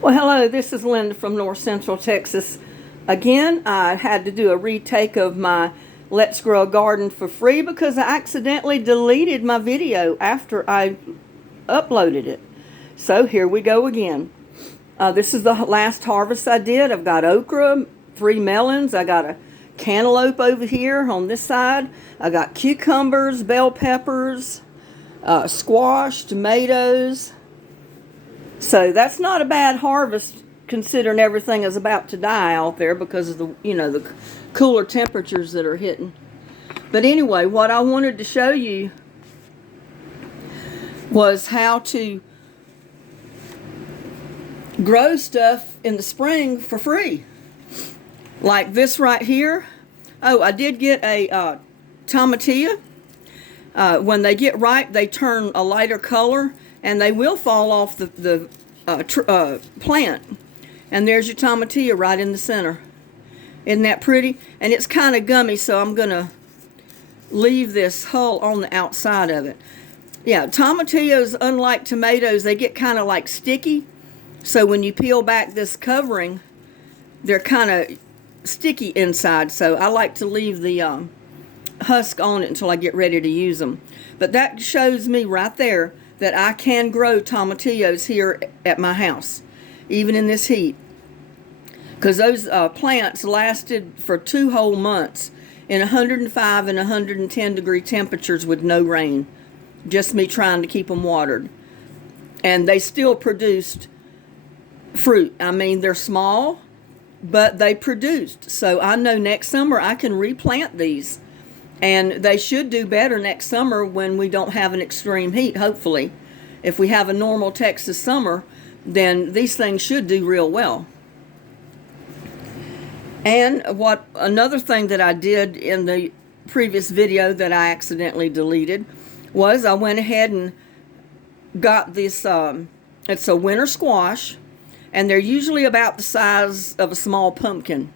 Well, hello, this is Linda from North Central Texas. Again, I had to do a retake of my Let's Grow a Garden for free because I accidentally deleted my video after I uploaded it. So here we go again. This is the last harvest I did. I've got okra, 3 melons, I got a cantaloupe over here on this side. I got cucumbers, bell peppers, squash, tomatoes. So that's not a bad harvest considering everything is about to die out there because of the cooler temperatures that are hitting. But anyway, what I wanted to show you was how to grow stuff in the spring for free. Like this right here. Oh, I did get a tomatillo. When they get ripe, they turn a lighter color and they will fall off the plant. And there's your tomatillo right in the center. Isn't that pretty? And it's kind of gummy, so I'm going to leave this hull on the outside of it. Yeah, tomatillos, unlike tomatoes, they get kind of like sticky. So when you peel back this covering, they're kind of sticky inside. So I like to leave the husk on it until I get ready to use them. But that shows me right there that I can grow tomatillos here at my house, even in this heat. Because those plants lasted for 2 whole months in 105 and 110 degree temperatures with no rain. Just me trying to keep them watered. And they still produced fruit. I mean, they're small, but they produced. So I know next summer I can replant these. And they should do better next summer when we don't have an extreme heat, hopefully. If we have a normal Texas summer, then these things should do real well. And another thing that I did in the previous video that I accidentally deleted was I went ahead and got this, it's a winter squash, and they're usually about the size of a small pumpkin.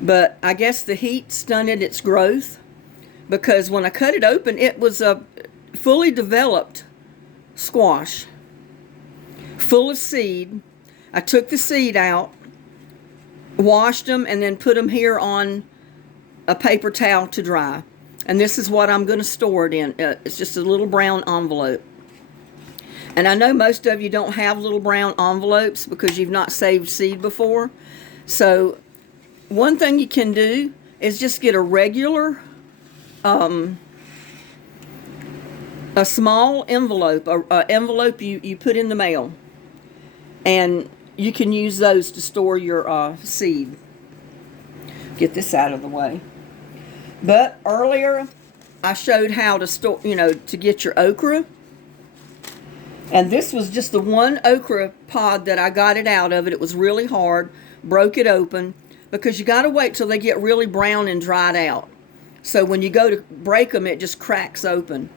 But I guess the heat stunted its growth, because when I cut it open, it was a fully developed squash, full of seed. I took the seed out, washed them, and then put them here on a paper towel to dry. And this is what I'm going to store it in. It's just a little brown envelope. And I know most of you don't have little brown envelopes because you've not saved seed before. So one thing you can do is just get a regular a small envelope, a envelope you put in the mail, and you can use those to store your seed. Get this out of the way. But earlier I showed how to store, to get your okra, and this was just the one okra pod that I got it out of it. It was really hard, broke it open, because you got to wait till they get really brown and dried out. So when you go to break them, it just cracks open.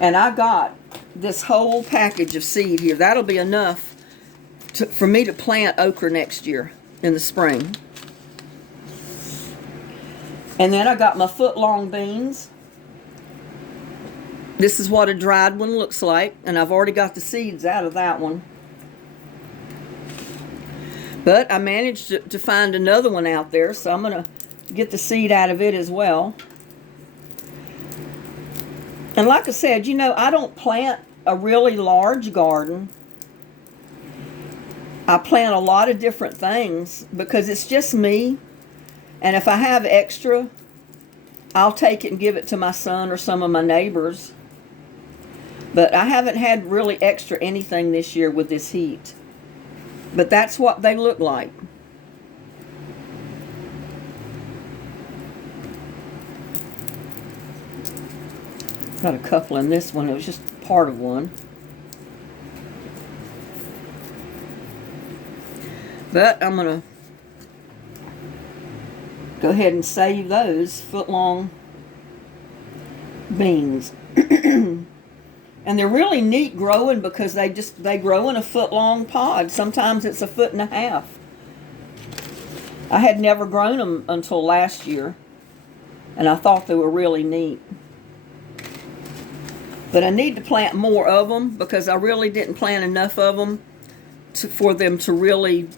And I got this whole package of seed here. That'll be enough for me to plant okra next year in the spring. And then I got my foot-long beans. This is what a dried one looks like. And I've already got the seeds out of that one. But I managed to find another one out there, so I'm going to get the seed out of it as well. And like I said, I don't plant a really large garden. I plant a lot of different things because it's just me. And if I have extra, I'll take it and give it to my son or some of my neighbors. But I haven't had really extra anything this year with this heat. But that's what they look like. Got a couple in this one. It was just part of one. But I'm going to go ahead and save those foot-long beans. And they're really neat growing because they grow in a foot-long pod. Sometimes it's 1.5 feet. I had never grown them until last year, and I thought they were really neat. But I need to plant more of them because I really didn't plant enough of them for them to really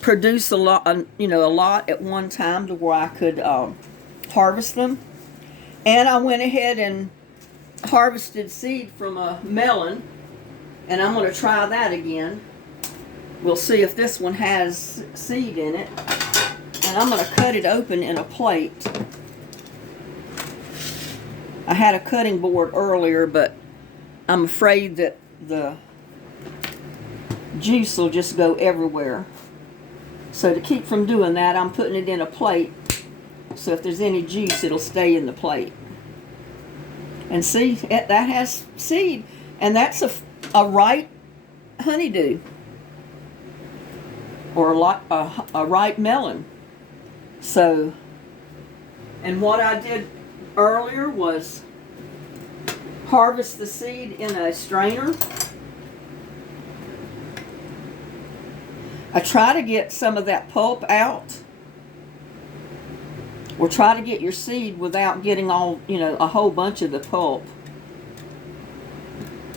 produce a lot, a lot at one time to where I could harvest them. And I went ahead and harvested seed from a melon, and I'm going to try that again. We'll see if this one has seed in it. And I'm going to cut it open in a plate. I had a cutting board earlier, but I'm afraid that the juice will just go everywhere. So to keep from doing that, I'm putting it in a plate. So if there's any juice, it'll stay in the plate. And see, that has seed. And that's a ripe honeydew. Or a ripe melon. So, and what I did earlier was harvest the seed in a strainer. I try to get some of that pulp out. Or try to get your seed without getting all, a whole bunch of the pulp.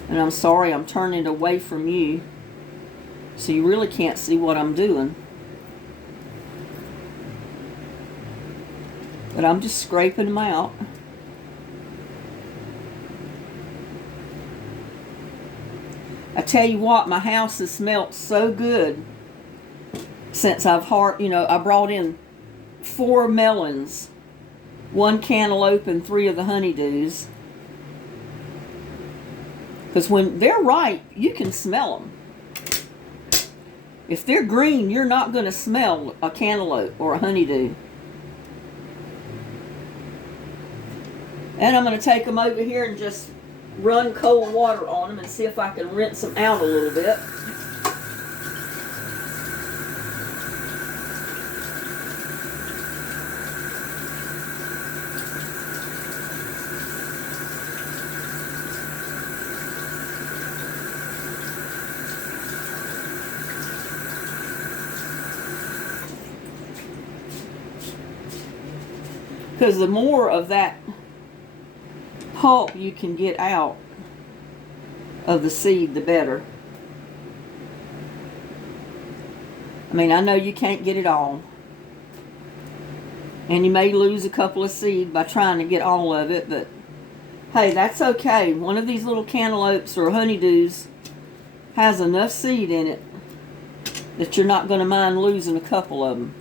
And I'm sorry, I'm turning it away from you, so you really can't see what I'm doing. But I'm just scraping them out. I tell you what, my house has smelt so good since I brought in 4 melons, 1 cantaloupe, and 3 of the honeydews. Because when they're ripe, you can smell them. If they're green, you're not going to smell a cantaloupe or a honeydew. And I'm going to take them over here and just run cold water on them and see if I can rinse them out a little bit. Because the more of that pulp you can get out of the seed, the better. I mean, I know you can't get it all. And you may lose a couple of seed by trying to get all of it, but hey, that's okay. One of these little cantaloupes or honeydews has enough seed in it that you're not going to mind losing a couple of them.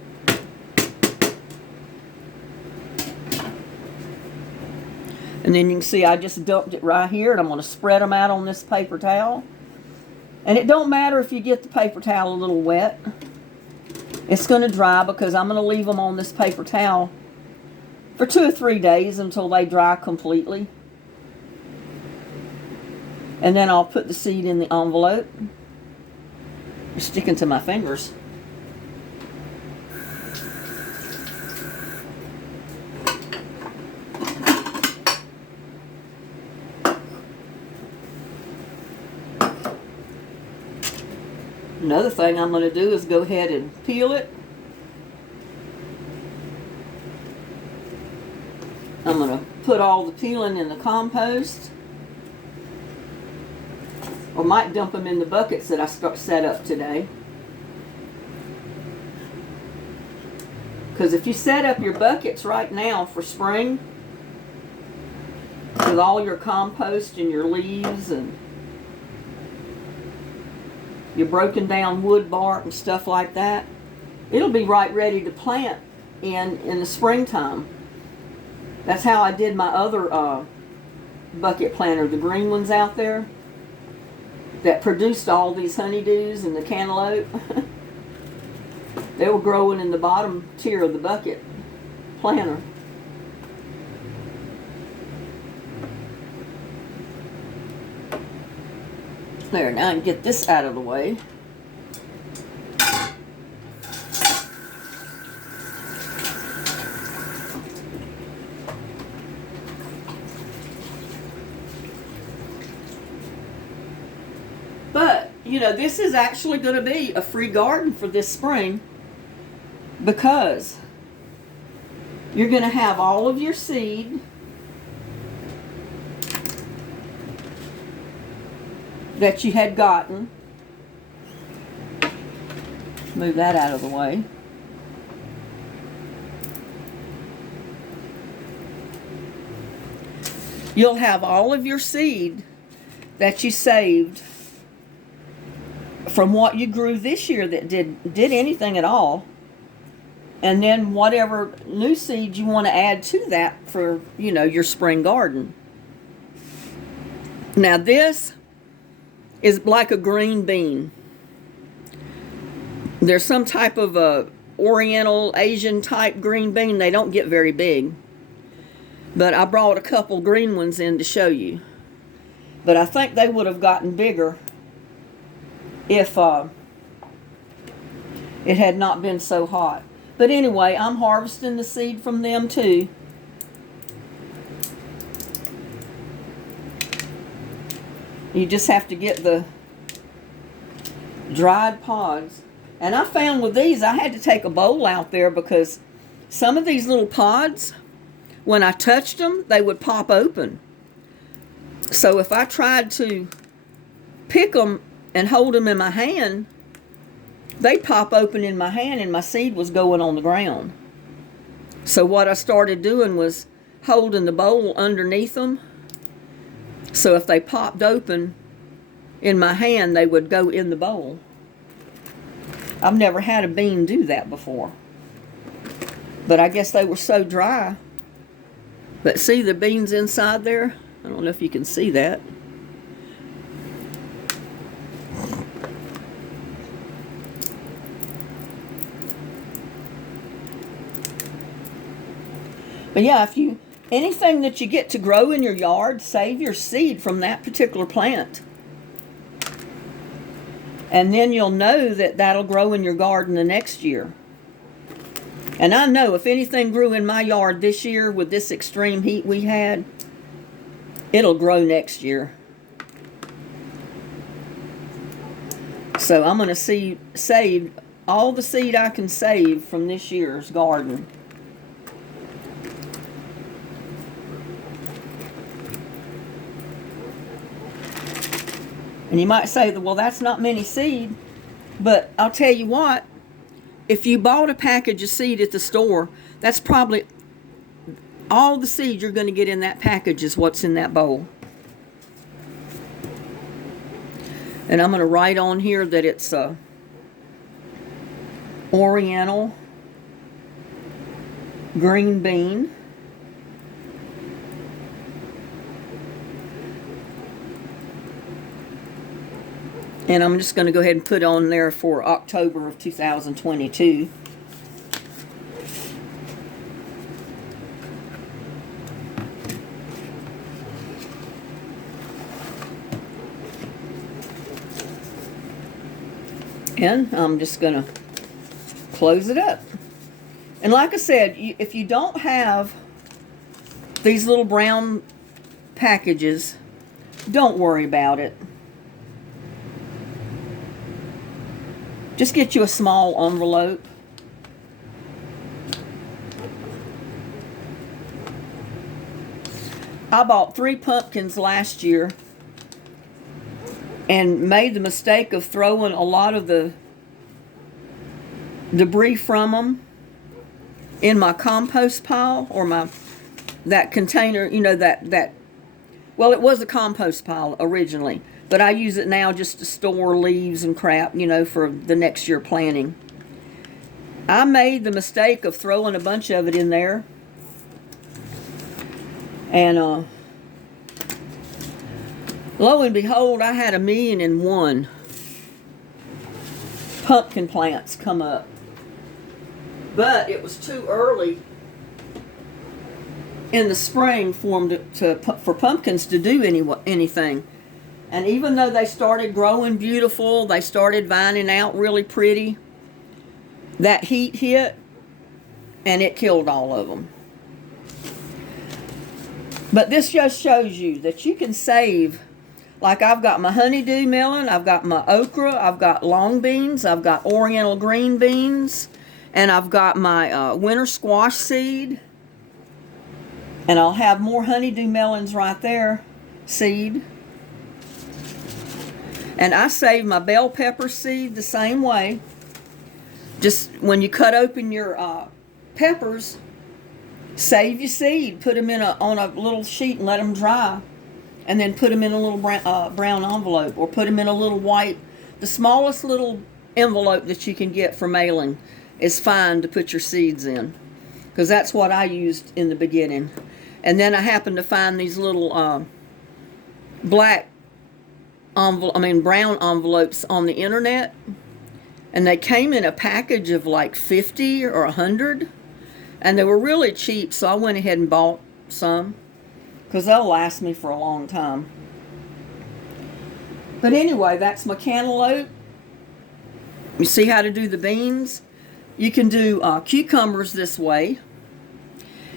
And then you can see I just dumped it right here, and I'm going to spread them out on this paper towel. And it don't matter if you get the paper towel a little wet. It's going to dry because I'm going to leave them on this paper towel for 2 or 3 days until they dry completely. And then I'll put the seed in the envelope. They're sticking to my fingers. Another thing I'm going to do is go ahead and peel it. I'm going to put all the peeling in the compost. Or might dump them in the buckets that I set up today. Because if you set up your buckets right now for spring, with all your compost and your leaves and your broken down wood bark and stuff like that, it'll be right ready to plant in the springtime. That's how I did my other bucket planter, the green ones out there that produced all these honeydews and the cantaloupe. They were growing in the bottom tier of the bucket planter. There, now I can get this out of the way. But, this is actually going to be a free garden for this spring, because you're going to have all of your seed that you had gotten, Move that out of the way. You'll have all of your seed that you saved from what you grew this year that did anything at all. And then whatever new seed you want to add to that for, your spring garden. Now this is like a green bean. There's some type of a Oriental, Asian type green bean. They don't get very big. But I brought a couple green ones in to show you. But I think they would have gotten bigger if it had not been so hot. But anyway, I'm harvesting the seed from them too. You just have to get the dried pods. And I found with these, I had to take a bowl out there because some of these little pods, when I touched them, they would pop open. So if I tried to pick them and hold them in my hand, they'd pop open in my hand and my seed was going on the ground. So what I started doing was holding the bowl underneath them. So if they popped open in my hand, they would go in the bowl. I've never had a bean do that before. But I guess they were so dry. But see the beans inside there? I don't know if you can see that. But yeah, anything that you get to grow in your yard, save your seed from that particular plant. And then you'll know that that'll grow in your garden the next year. And I know if anything grew in my yard this year with this extreme heat we had, it'll grow next year. So I'm going to save all the seed I can save from this year's garden. And you might say, well, that's not many seed. But I'll tell you what, if you bought a package of seed at the store, that's probably all the seed you're going to get in that package is what's in that bowl. And I'm going to write on here that it's Oriental green bean. And I'm just going to go ahead and put on there for October of 2022. And I'm just going to close it up. And like I said, if you don't have these little brown packages, don't worry about it. Just get you a small envelope. I bought 3 pumpkins last year and made the mistake of throwing a lot of the debris from them in my compost pile or that container, well, it was a compost pile originally. But I use it now just to store leaves and crap, for the next year planting. I made the mistake of throwing a bunch of it in there. And lo and behold, I had 1,000,001 pumpkin plants come up. But it was too early in the spring for them for pumpkins to do anything. And even though they started growing beautiful, they started vining out really pretty, that heat hit and it killed all of them. But this just shows you that you can save. Like I've got my honeydew melon, I've got my okra, I've got long beans, I've got Oriental green beans, and I've got my winter squash seed. And I'll have more honeydew melons right there, seed. And I save my bell pepper seed the same way. Just when you cut open your peppers, save your seed. Put them on a little sheet and let them dry. And then put them in a little brown envelope, or put them in a little white. The smallest little envelope that you can get for mailing is fine to put your seeds in, because that's what I used in the beginning. And then I happened to find these little brown envelopes on the internet, and they came in a package of like 50 or 100, and they were really cheap, so I went ahead and bought some, because they'll last me for a long time. But anyway, that's my cantaloupe. You see how to do the beans? You can do cucumbers this way.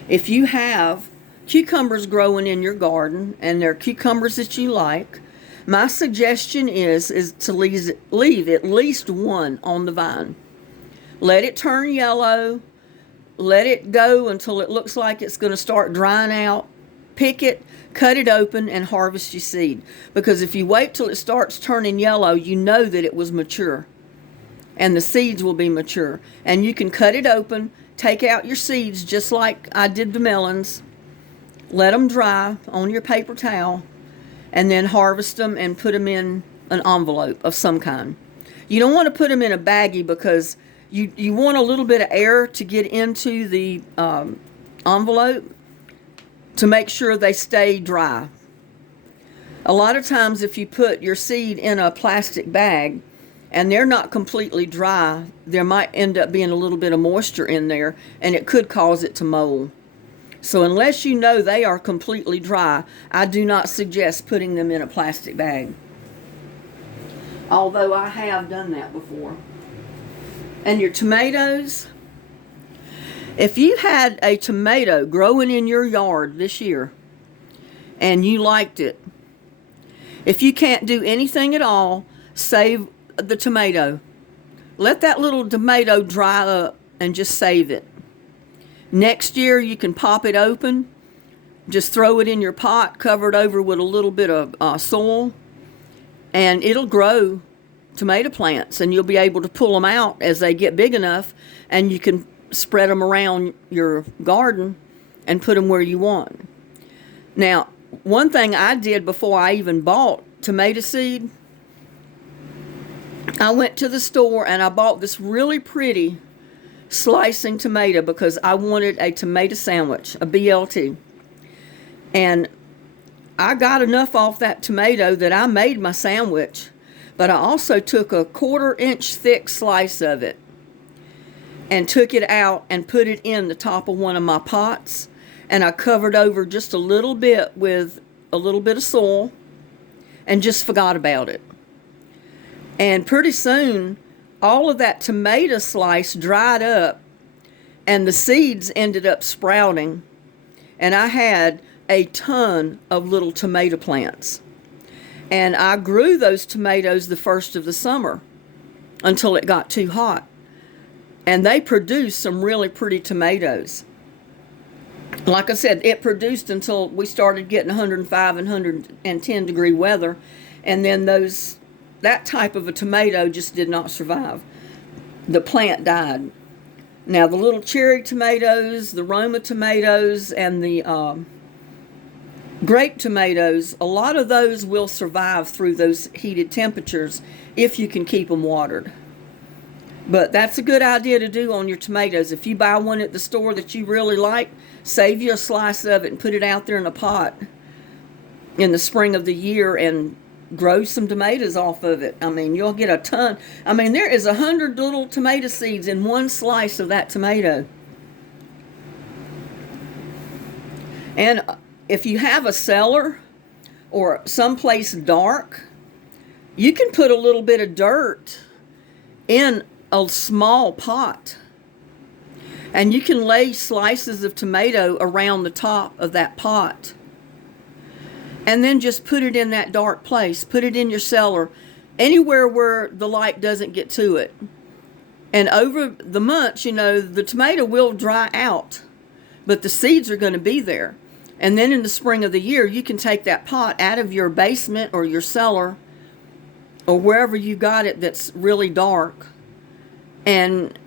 If you have cucumbers growing in your garden and they're cucumbers that you like, my suggestion is to leave at least one on the vine. Let it turn yellow. Let it go until it looks like it's going to start drying out. Pick it, cut it open, and harvest your seed. Because if you wait till it starts turning yellow, you know that it was mature. And the seeds will be mature. And you can cut it open, take out your seeds just like I did the melons. Let them dry on your paper towel. And then harvest them and put them in an envelope of some kind. You don't want to put them in a baggie, because you want a little bit of air to get into the envelope, to make sure they stay dry. A lot of times if you put your seed in a plastic bag and they're not completely dry, there might end up being a little bit of moisture in there, and it could cause it to mold. So unless you know they are completely dry, I do not suggest putting them in a plastic bag. Although I have done that before. And your tomatoes, if you had a tomato growing in your yard this year and you liked it, if you can't do anything at all, save the tomato. Let that little tomato dry up and just save it. Next year you can pop it open, just throw it in your pot, cover it over with a little bit of soil, and it'll grow tomato plants, and you'll be able to pull them out as they get big enough, and you can spread them around your garden and put them where you want. Now, one thing I did before I even bought tomato seed, I went to the store and I bought this really pretty slicing tomato, because I wanted a tomato sandwich, a BLT. And I got enough off that tomato that I made my sandwich, but I also took a 1/4 inch thick slice of it and took it out and put it in the top of one of my pots, and I covered over just a little bit with a little bit of soil and just forgot about it. And pretty soon all of that tomato slice dried up and the seeds ended up sprouting, and I had a ton of little tomato plants. And I grew those tomatoes the first of the summer until it got too hot. And they produced some really pretty tomatoes. Like I said, it produced until we started getting 105 and 110 degree weather. And then that type of a tomato just did not survive. The plant died. Now the little cherry tomatoes, the Roma tomatoes, and the grape tomatoes, a lot of those will survive through those heated temperatures if you can keep them watered. But that's a good idea to do on your tomatoes. If you buy one at the store that you really like, save you a slice of it and put it out there in a pot in the spring of the year and grow some tomatoes off of it. I mean, you'll get a ton. I mean, there is 100 little tomato seeds in one slice of that tomato. And if you have a cellar or someplace dark, you can put a little bit of dirt in a small pot, and you can lay slices of tomato around the top of that pot, and then just put it in that dark place. Put it in your cellar, anywhere where the light doesn't get to it. And over the months, the tomato will dry out, but the seeds are going to be there. And then in the spring of the year, you can take that pot out of your basement or your cellar or wherever you got it that's really dark, and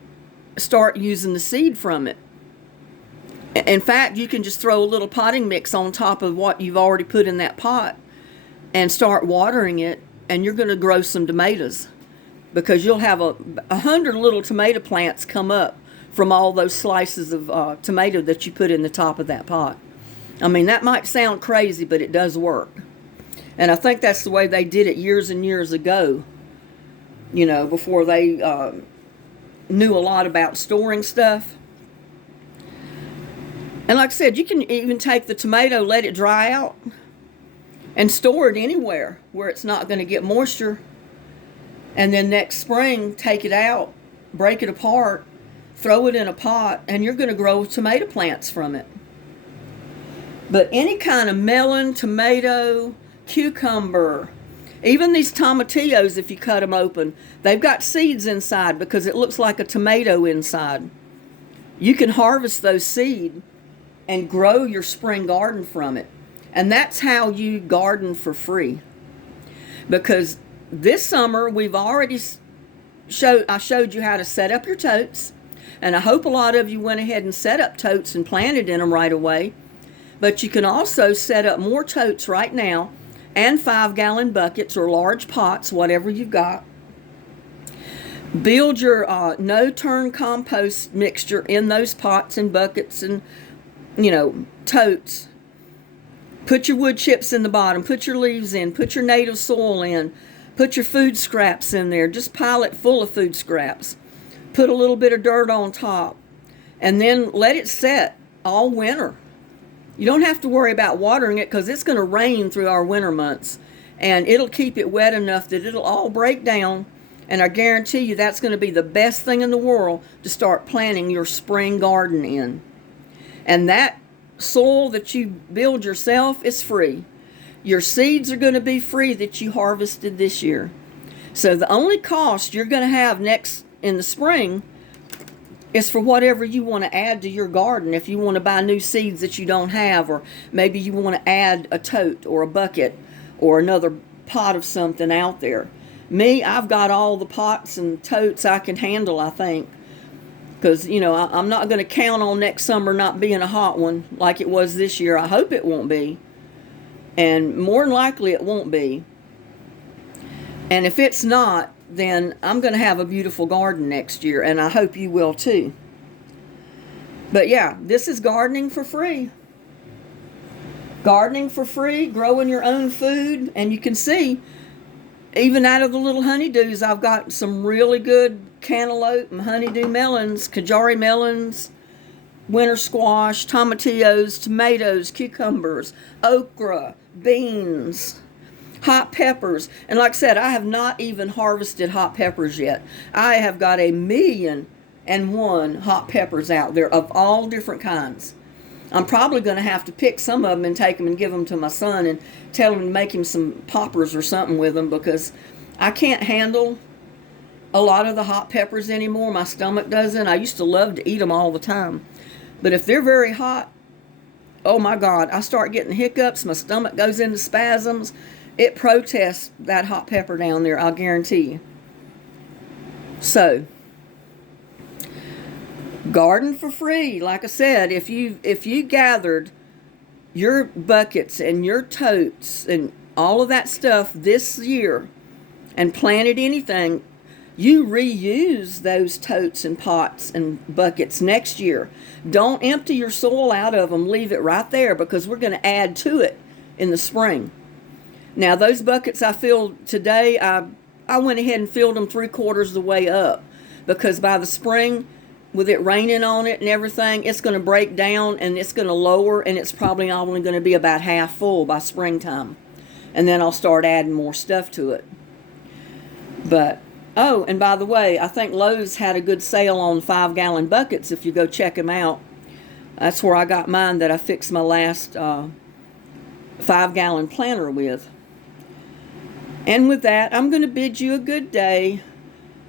start using the seed from it. In fact, you can just throw a little potting mix on top of what you've already put in that pot and start watering it, and you're going to grow some tomatoes, because you'll have 100 little tomato plants come up from all those slices of tomato that you put in the top of that pot. I mean, that might sound crazy, but it does work. And I think that's the way they did it years and years ago, you know, before they knew a lot about storing stuff. And like I said, you can even take the tomato, let it dry out, and store it anywhere where it's not going to get moisture. And then next spring, take it out, break it apart, throw it in a pot, and you're going to grow tomato plants from it. But any kind of melon, tomato, cucumber, even these tomatillos, if you cut them open, they've got seeds inside because it looks like a tomato inside. You can harvest those seeds and grow your spring garden from it. And that's how you garden for free. Because this summer, we've already I showed you how to set up your totes. And I hope a lot of you went ahead and set up totes and planted in them right away. But you can also set up more totes right now, and 5-gallon buckets or large pots, whatever you've got. Build your no-turn compost mixture in those pots and buckets and, you know, totes. Put your wood chips in the bottom. Put your leaves in. Put your native soil in. Put your food scraps in there. Just pile it full of food scraps. Put a little bit of dirt on top. And then let it set all winter. You don't have to worry about watering it because it's going to rain through our winter months. And it'll keep it wet enough that it'll all break down. And I guarantee you that's going to be the best thing in the world to start planting your spring garden in. And that soil that you build yourself is free. Your seeds are going to be free that you harvested this year. So the only cost you're going to have next in the spring is for whatever you want to add to your garden. If you want to buy new seeds that you don't have, or maybe you want to add a tote or a bucket or another pot of something out there. Me, I've got all the pots and totes I can handle, I think. Because, you know, I'm not going to count on next summer not being a hot one like it was this year. I hope it won't be. And more than likely it won't be. And if it's not, then I'm going to have a beautiful garden next year. And I hope you will too. But yeah, this is gardening for free. Gardening for free, growing your own food. And you can see, even out of the little honeydews, I've got some really good cantaloupe and honeydew melons, Kajari melons, winter squash, tomatillos, tomatoes, cucumbers, okra, beans, hot peppers. And like I said, I have not even harvested hot peppers yet. I have got 1,000,001 hot peppers out there of all different kinds. I'm probably going to have to pick some of them and take them and give them to my son and tell him to make him some poppers or something with them, because I can't handle a lot of the hot peppers anymore. My stomach doesn't. I used to love to eat them all the time. But if they're very hot, oh my God, I start getting hiccups. My stomach goes into spasms. It protests that hot pepper down there, I'll guarantee you. So, garden for free. Like I said, if you gathered your buckets and your totes and all of that stuff this year and planted anything, you reuse those totes and pots and buckets next year. Don't empty your soil out of them. Leave it right there, because we're going to add to it in the spring. Now, those buckets I filled today, I went ahead and filled them 3/4 of the way up, because by the spring, with it raining on it and everything, it's going to break down and it's going to lower, and it's probably only going to be about half full by springtime. And then I'll start adding more stuff to it. But, oh, and by the way, I think Lowe's had a good sale on 5-gallon buckets if you go check them out. That's where I got mine that I fixed my last 5-gallon planter with. And with that, I'm going to bid you a good day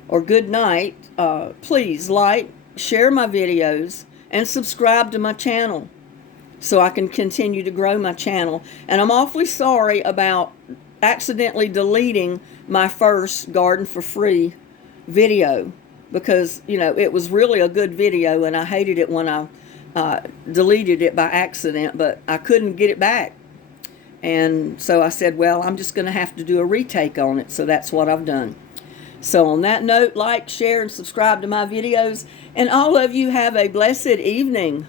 or good night. Please like, share my videos, and subscribe to my channel so I can continue to grow my channel. And I'm awfully sorry about accidentally deleting my first Garden for Free video. because, you know, it was really a good video, and I hated it when I deleted it by accident, but I couldn't get it back. And so I said, well, I'm just going to have to do a retake on it. So that's what I've done. So on that note, like, share, and subscribe to my videos. And all of you have a blessed evening.